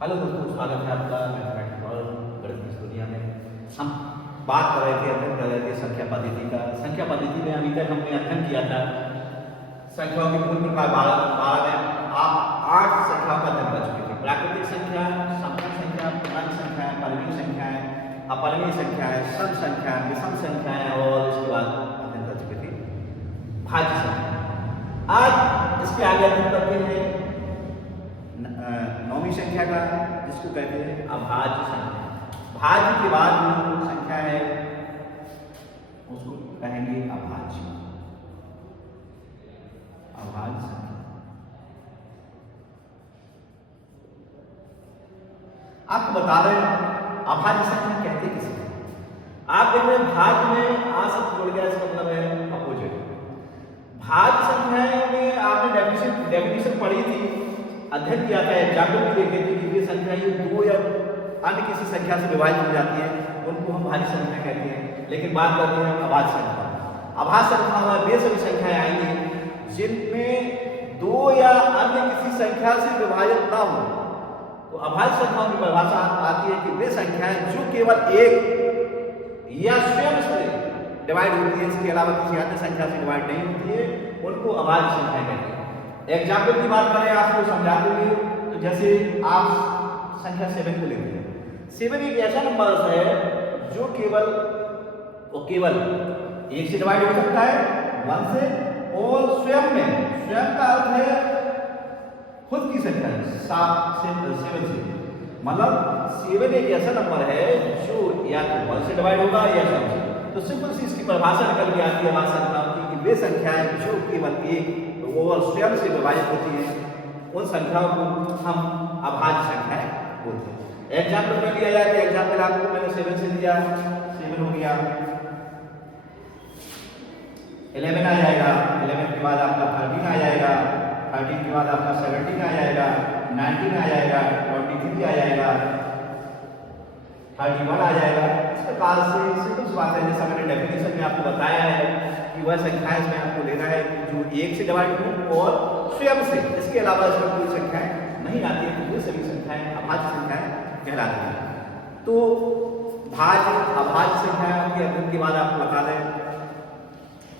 Hello दोस्तों, स्वागत है आपका मैथमेटिक्स और गणित की इस दुनिया में। हम बात कर रहे थे, अध्ययन कर रहे थे संख्या पद्धति का। संख्या पद्धति में अभी तक हमने अध्ययन किया था संख्याओं के मूल प्रकार 12 में आप 8 संख्याओं का अध्ययन कर चुके थे। प्राकृतिक संख्या, समपूर्ण संख्या, पूर्णांक संख्याएं, परिमेय संख्याएं, अपरिमेय संख्याएं, सम संख्याएं, विषम संख्याएं और इसके बाद अध्ययन कर चुके थे भाज्य संख्या। आज इसके आगे अध्ययन करते हैं नौवीं संख्या का, जिसको कहते हैं अभाज्य संख्या। भाज्य के बाद जो संख्या है उसको कहेंगे अभाज्य संख्या। आपको बता रहे हैं अभाज्य संख्या कहते किसे हैं। आप देख रहे हैं भाज्य में आ शब्द जुड़ गया, इसका मतलब है अपोजिट। भाज्य संख्याएं में आपने डेफिनेशन पढ़ी थी, अध्ययन किया था, एग्जाम्पल भी देखे थे कि ये संख्या ये दो या अन्य किसी संख्या से विभाजित हो जाती है, उनको हम भाज्य संख्या कहते हैं। लेकिन बात करते हैं अभाज्य संख्या। अभाज्य संख्या में वे सभी संख्याएं आएंगी जिनमें दो या अन्य किसी संख्या से विभाजित ना हो। तो अभाज्य संख्याओं की परिभाषा आती है कि वे संख्याएं जो केवल एक या स्वयं से डिवाइड होती है, इसके अलावा किसी अन्य संख्या से डिवाइड नहीं होती है, उनको अभाज्य संख्या कहते हैं। एग्जाम्पल की बात करें, आपको समझा दूंगी। तो जैसे आप संख्या 7 को लेते हैं। 7 एक ऐसा नंबर है जो केवल एक से डिवाइड हो सकता है, 1 से, और स्वयं का अर्थ है खुद की संख्या 7 से। मतलब 7 एक ऐसा नंबर है जो या तो 1 से डिवाइड होगा या 7 से। तो सिंपल सी इसकी परिभाषा निकल के आती है हमारी संख्याओं की कि वे संख्याएं जो केवल एक और स्वयं से विभाजित होती है, उन संख्याओं को हम अभाज्य संख्याएं बोलते हैं। एग्जाम्पल में लिया जाए तो एग्जाम्पल आपको मैंने 7 से दिया, 7 हो गया। 11 आ जाएगा, 11 के बाद आपका 13 आ जाएगा, 13 के बाद आपका 17 आ जाएगा, 19 आ जाएगा, 23 आ जाएगा, 31 आ जाएगा। इस प्रकार से सिंपल सी बात है, जैसा मैंने डेफिनेशन में आपको बताया है कि वह संख्याएं इसमें आपको लेना है जो एक से डिवाइड हो और स्वयं से, इसके अलावा इसमें कोई संख्याएं नहीं आती है, तो ये सभी संख्याएं अभाज्य संख्याएं कहलाती हैं। तो भाज्य अभाज्य संख्याओं के अध्ययन के बाद आपको बता दें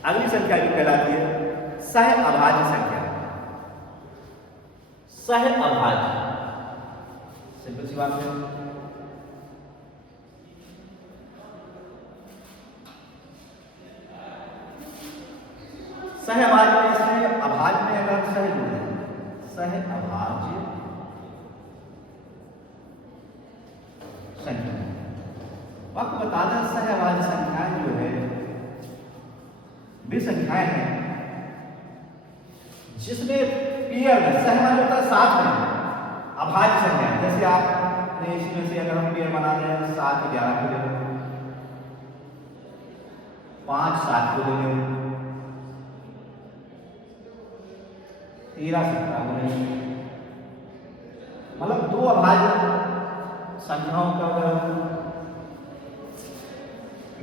अगली संख्या जो कहलाती है सह अभाज्य संख्या। सह अभाज्य सिंपल सी बात है, सह अभाज्य में इसमें अभाज्य में अगर सह जुड़े, सह अभाज्य संख्या। आपको बता दें सह अभाज्य संख्याएं जो है वे संख्याएं हैं जिसमें पेयर में सह मान होता है साथ में अभाज्य संख्या। जैसे आपने इसमें से अगर हम पेयर बना रहे 7 11 को ले लो, 5 7 को ले लो, 13 17 को ले लो, मतलब दो अभाज्य संख्याओं का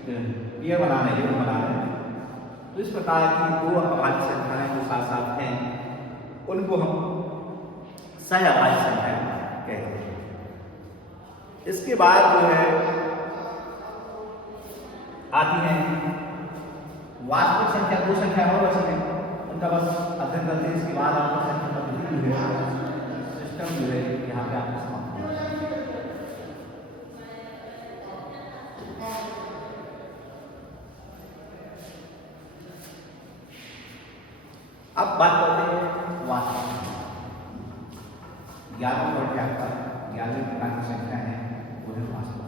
पेयर बना रहे हैं, तो इस प्रकार की दो अभाज्य संख्याएं जो साथ साथ हैं उनको हम सह अभाज्य संख्याएं कहते हैं। इसके बाद जो है आती है वास्तविक संख्या। दो संख्या हो वैसे उनका बस अध्ययन करते हैं, इसके बाद आपको संख्या पद्धति जो है सिस्टम जो है यहाँ पे आपको समाप्त होगा। अब बात करते हैं वास्तविक। 11वें पढ़ते आपका 11वें प्रकार की संख्या है वो है वास्तविक।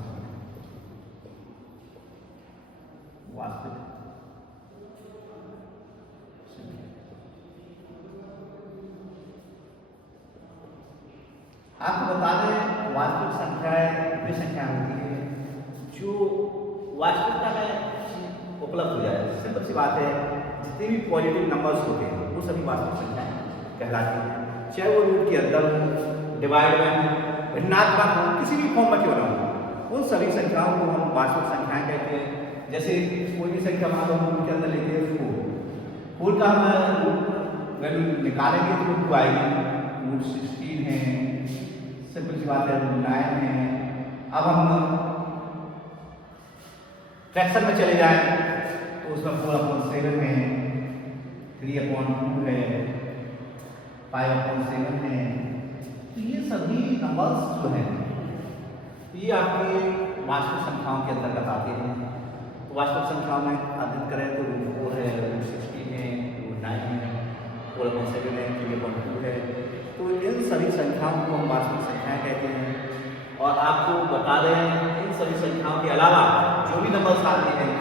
आपको बता दें वास्तविक संख्याएं वे संख्या होती है जो वास्तविकता में उपलब्ध हो जाए। सिंपल सी बात है, जितने भी पॉजिटिव नंबर्स होते हैं वो सभी वास्तविक संख्याएं कहलाती हैं, चाहे वो रूट के अंदर हो, डिवाइड में हो, ऋणात्मक हो, किसी भी फॉर्म में क्यों ना हो, उन सभी संख्याओं को हम वास्तविक संख्याएं कहते हैं। जैसे कोई भी संख्या मान लो हम रूट के अंदर लेते हैं 4 का हम वैल्यू निकालेंगे तो रूट को आएगी, रूट 16 है, सिंपल सी बात है, 9 है। अब हम फ्रैक्शन में चले जाएं तो उसमें 4/7 है, 3/2 है, 5/7 है। तो ये सभी नंबर्स जो हैं ये आपकी वास्तविक संख्याओं के अंतर्गत आते हैं। तो वास्तविक संख्याओं में अध्ययन करें तो √4 है, √16 है, √9 है, 4/7 है, 3/2 है। तो इन सभी संख्याओं को हम वास्तविक संख्याएं कहते हैं। और आपको बता दें इन सभी संख्याओं के अलावा जो भी नंबर्स आते हैं,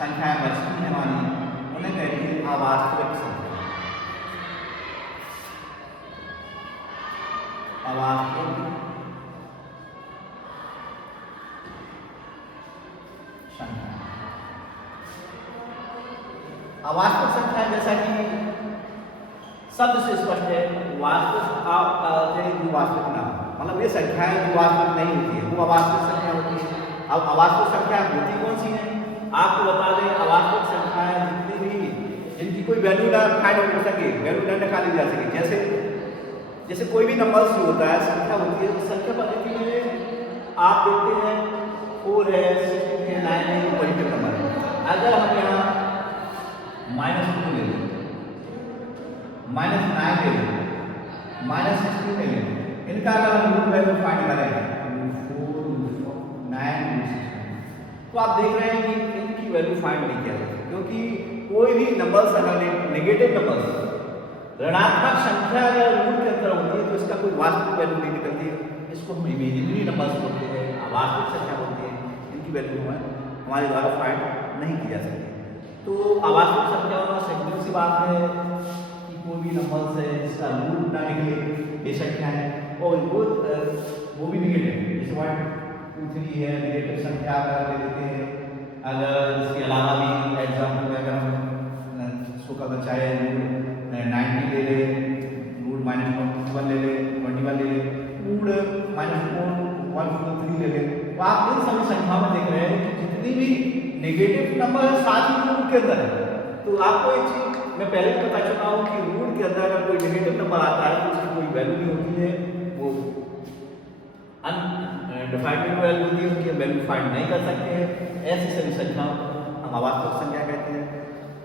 संख्याएं बचती हैं हमारी, उन्हें कहते हैं अवास्तविक संख्या। अवास्तविक संख्या। अवास्तविक संख्या जैसा कि शब्द से स्पष्ट है, वास्तविक वास्तविक ना, मतलब ये संख्याएं जो वास्तविक नहीं होती है वो अवास्तविक संख्या होती है। अब अवास्तविक संख्या होती कौन सी है? आपको बता दें अवास्तविक संख्याएं जितनी भी जिनकी कोई वैल्यू ना फाइंड हो सके, वैल्यू ना निकाली जा सके, जैसे कोई भी नंबर जो होता है संख्या होती है, तो संख्या पद्धति में आप देखते हैं 4 है, 16 है, 9 है, ये पॉजिटिव नंबर है। अगर हम यहाँ -2 ले लें, -9 ले लें, -16 ले लें, इनका अगर हम रूट वैल्यू फाइंड करें 4, 9, 16, तो आप देख रहे हैं कि इनकी वैल्यू फाइंड नहीं किया जाता, क्योंकि कोई भी नंबर्स अगर नेगेटिव नंबर्स ऋणात्मक संख्या अगर रूट के अंदर होती है तो इसका कोई वास्तविक वैल्यू नहीं निकलती है। इसको हम इमेजिनरी नंबर्स बोलते हैं, अवास्तविक संख्या बोलते हैं। इनकी वैल्यू हमारे द्वारा फाइंड नहीं की जा सकती। तो अवास्तविक संख्याओं में सिंपल सी बात है कि कोई भी नंबर्स है जिसका रूट ना निकले, बेशक क्या है और वो भी नेगेटिव है। जैसे 1, 2, 3 है, नेगेटिव संख्या अगर ले लेते हैं। अगर इसके अलावा भी एग्जाम्पल में अगर हम इसको करना चाहे 90 ले ले, √-1 ले ले, 21 ले ले, √-4, 143 ले ले, तो आप इन सभी संख्याओं में देख रहे हैं कि जितनी भी नेगेटिव नंबर है साथ ही रूट के अंदर है। तो आपको एक चीज मैं पहले भी बता चुका हूँ कि रूट के अंदर अगर कोई नेगेटिव नंबर आता है तो उसकी कोई वैल्यू नहीं होती है, वो अनडिफाइंड वैल्यू होती है, उनकी वैल्यू फाइंड नहीं कर सकते हैं। ऐसी सभी संख्याओं को हम अवास्तविक संख्या कहते हैं।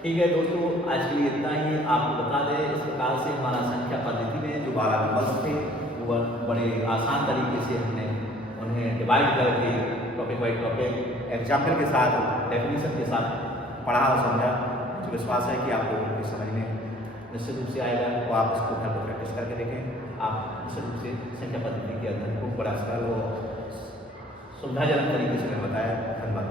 ठीक है दोस्तों, आज के लिए इतना ही। आपको बता दें इस प्रकार से हमारा संख्या पद्धति में जो 12 नंबर्स थे वो बड़े आसान तरीके से हमने उन्हें डिवाइड करके टॉपिक बाई टॉपिक एग्जाम्पल के साथ, डेफिनेशन के साथ पढ़ा और समझा। मुझे विश्वास है कि आप लोगों को समझ में निश्चित रूप से आएगा और आप इसको घर पर प्रैक्टिस करके देखें। आप निश्चित रूप से संख्या पद्धति के अध्ययन को बड़ा सरल और सुविधाजनक तरीके से मैं बताया। धन्यवाद।